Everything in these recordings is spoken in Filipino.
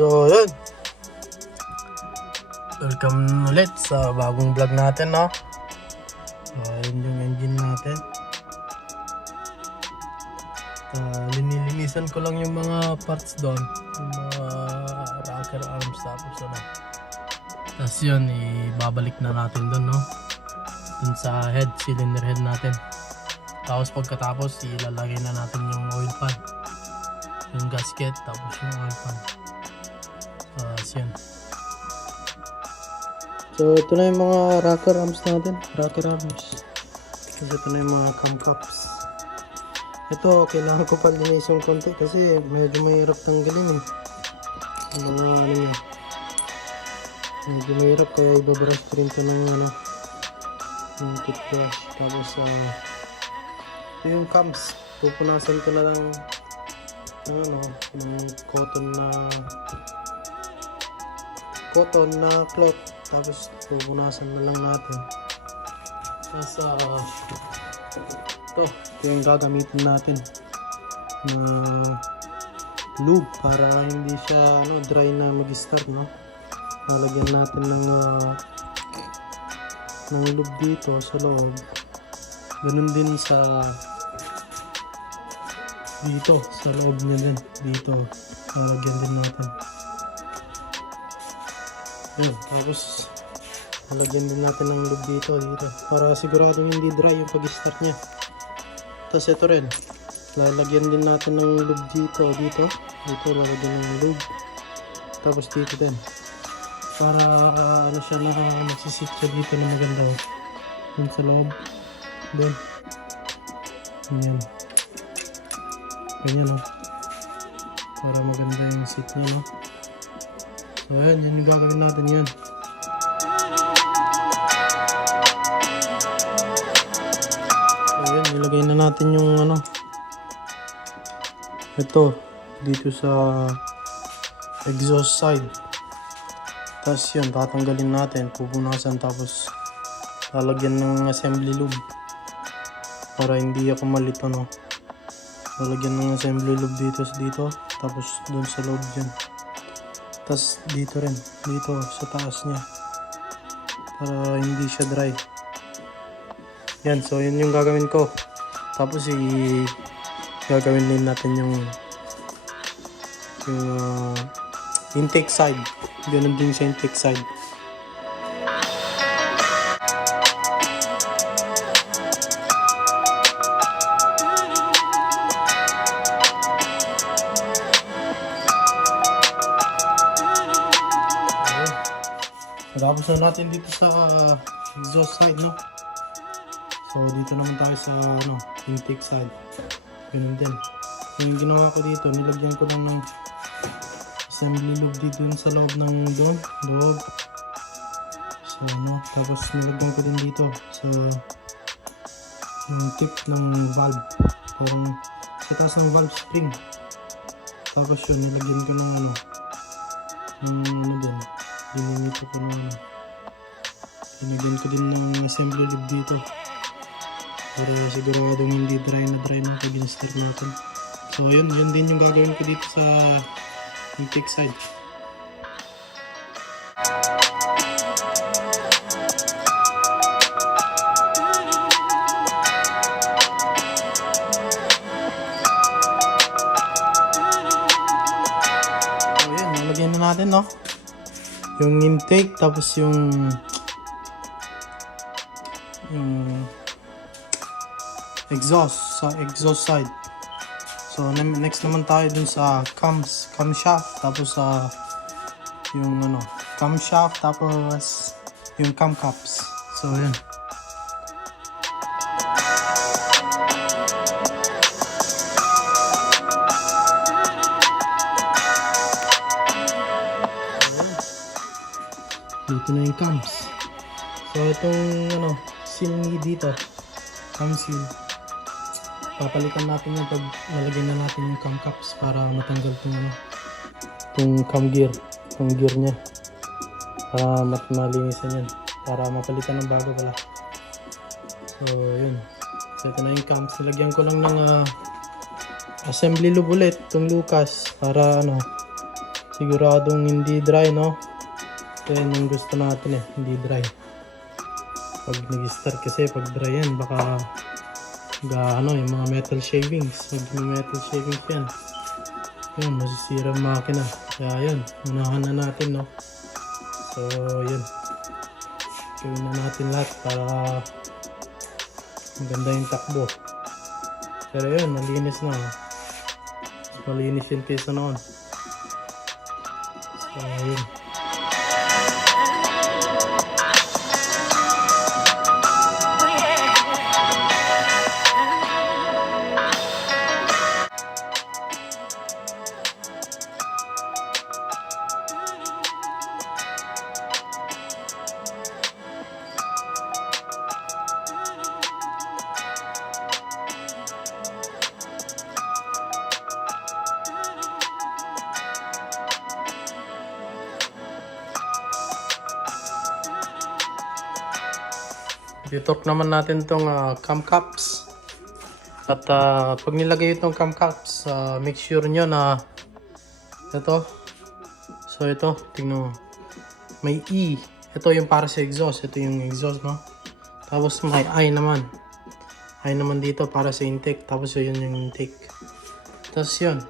So, yun. Welcome ulit sa bagong vlog natin, no? Yun yung engine natin. Linilinisan ko lang yung mga parts doon. Yung mga rocker arms tapos ano. Tapos yun, ibabalik na natin doon, no? Dun sa head, cylinder head natin. Tapos pagkatapos, ilalagay na natin yung oil pan. Yung gasket, tapos yung oil pan. Yun. So ito na yung mga rocker arms natin. Rocker arms. Kasi ito na yung mga cam caps. Ito, kailangan ko pa linis yung konti kasi medyo mahirap tanggalin eh. Yung mga ano yun. Medyo mahirap kaya ibabrush ko rin ito ng ano. Yung toothbrush. Tapos ito yung cams. Pupunasan ko na lang ng ano, ng cotton na cloth, tapos pupunasan na lang natin. Tapos ito yung gagamitin natin na lube para hindi siya dry na mag-start, no? Lalagyan natin ng lube dito sa loob. Ganun din sa dito, sa loob niya din. Dito, lalagyan din natin. Yun, tapos lalagyan din natin ng lube dito para siguradong hindi dry yung pag-start niya. Tapos ito rin, lalagyan din natin ng lube dito lalagyan ng lube. Tapos dito din para ano siya, magsisit siya dito na maganda dun sa loob. Then ganyan para maganda yung seat niya, no? So ayan, yan yung gagawin natin yan. So ayan, nilagay na natin yung ito dito sa exhaust side. Tapos yun, tatanggalin natin, pupunasan, tapos lalagyan ng assembly lube para hindi ako malito, no? Lalagyan ng assembly lube dito, tapos doon sa loob dyan. Tapos dito rin, dito sa taas niya para hindi siya dry. Yan, so yun yung gagawin ko. Tapos gagawin din natin yung intake side. Ganun din sa intake side. Tapos na natin dito sa exhaust side, no? So dito naman tayo sa intake side. Ganun din. Yung ginawa ko dito, nilagyan ko lang ng assembly lube dito sa loob ng loob. So tapos nilagyan ko din dito sa yung tip ng valve. Parang sa taas ng valve spring. Tapos yun, nilagyan ko ng din. Dinimito ko Pinagyan ko din ng assembly lube dito para siguradong hindi dry na pag in-start natin. So yun din yung gagawin ko dito sa intake side. So yun, nalagyan na natin, no? Yung intake, tapos yung exhaust sa exhaust side. So next naman tayo dun sa camshaft, tapos yung camshaft, tapos yung cam caps. So yun. Dito na yung cams. So itong seal dito, cam seal, papalitan natin yung pag nalagyan na natin yung cam caps para matanggal itong cam gear niya, para malinisan yan, para mapalitan ng bago pala. So yun, so ito na yung cams. Nilagyan ko lang ng assembly lube ulit itong Lucas para siguradong hindi dry, no? Ito yan yung gusto natin eh, hindi dry. Pag nag-start kasi, pag dry yan, baka yung mga metal shavings. Metal shavings yan. Yan, masisira ang makina. Kaya yun, unahan na natin, no? So, yun. Gawin na natin lahat para maganda yung takbo. Pero yun, malinis na. Malinis yun kaysa noon. So, yun. I-torque naman natin itong cam caps. At pag nilagay itong cam caps, make sure nyo na ito. So ito, tingnan mo. May E. Ito yung para sa exhaust. Ito yung exhaust, no? Tapos may I naman. I naman dito para sa intake. Tapos yun yung intake. Tapos yun.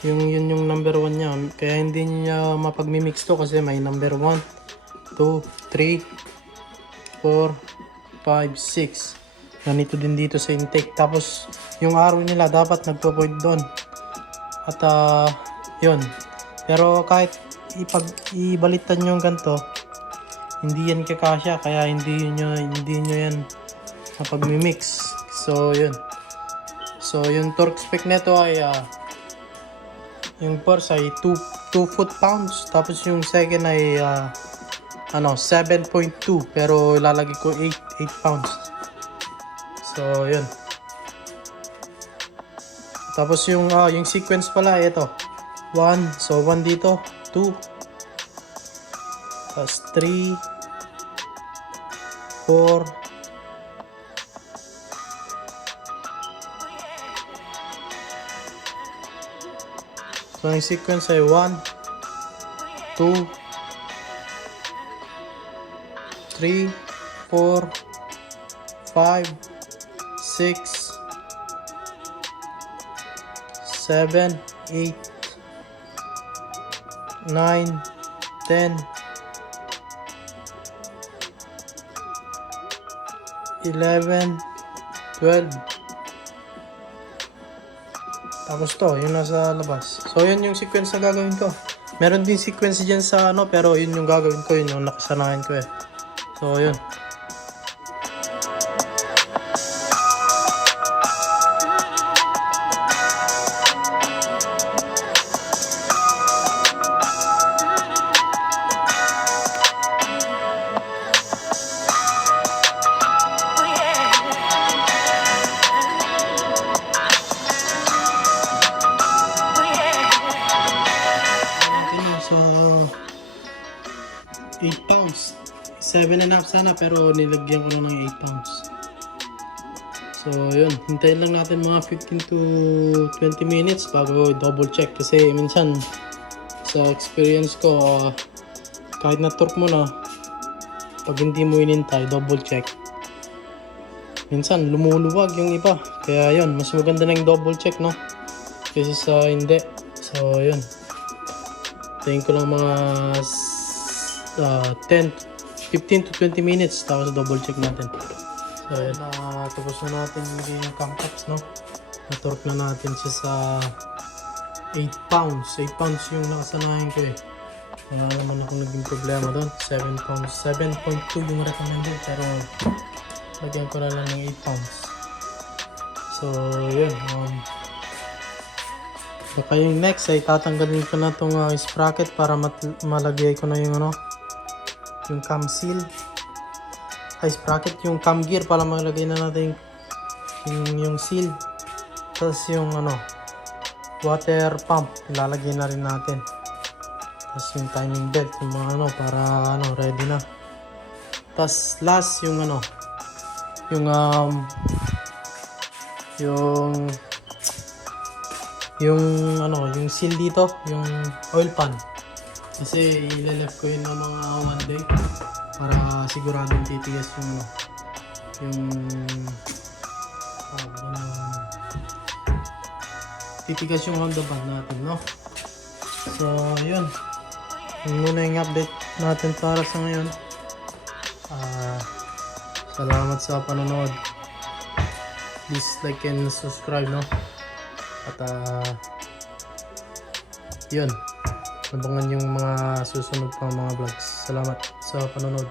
Yun yung number 1 nya. Kaya hindi niya mapag-mix to kasi may number 1, 2, 3, 4, 5, 6. Ganito din dito sa intake. Tapos yung arrow nila dapat nagpo-point doon. At yun. Pero kahit ibalitan nyo yung ganito, hindi yan kakasya. Kaya hindi nyo yan mapag-mix. So yun. So yung torque spec nito ay yung first ay 2 foot-pounds. Tapos yung second ay 7.2, pero ilalagay ko 8 pounds. So yun. Tapos yung sequence pala ito. 1, so 1 dito, 2, tapos 3, 4, 5. So yung sequence ay 1, 2, 3, 4, 5, 6, 7, 8, 9, 10, 11, 12. Tapos to, yun nasa labas. So yun yung sequence na gagawin ko. Meron din sequence dyan sa pero yun yung gagawin ko, yun yung nakasanayan ko eh. So yun. So 8 pounds. 7.5 sana pero nilagyan ko na ng 8 pounds. So yun, hintayin lang natin mga 15 to 20 minutes bago double check kasi minsan sa experience ko kahit na torque mo na, pag hindi mo inintay double check, minsan lumuluwag yung iba. Kaya yun, mas maganda na yung double check, no, kasi sa hindi. So yun, tingin ko lang mga 15 to 20 minutes tapos double check natin. So yun, tapos na natin yung cam caps, no. Na-torque na natin siya sa 8 pounds. 8 pounds yung nakasanayan ko eh. Wala naman akong naging problema doon. 7 pounds. 7.2 yung recommended pero lagyan ko na lang ng 8 pounds. So yun, baka yung next ay tatanggalin ko na itong sprocket para malagay ko na yung yung cam seal. Ay, sprocket, yung cam gear para malagay na natin yung seal. Tapos yung water pump ilalagay na rin natin. Tapos yung timing belt, yung mga para ready na. Tapos last yung yung yung ano, yung seal dito, yung oil pan. Kasi ileleft ko yun ng mga 1 day para siguradong titigas yung ano, yung titigas yung hagdapan natin, no? So, yun. Yun muna yung update natin para sa ngayon. Salamat sa panonood. Please like and subscribe, no? At yun. Abangan yung mga susunod pang mga vlogs. Salamat sa panonood.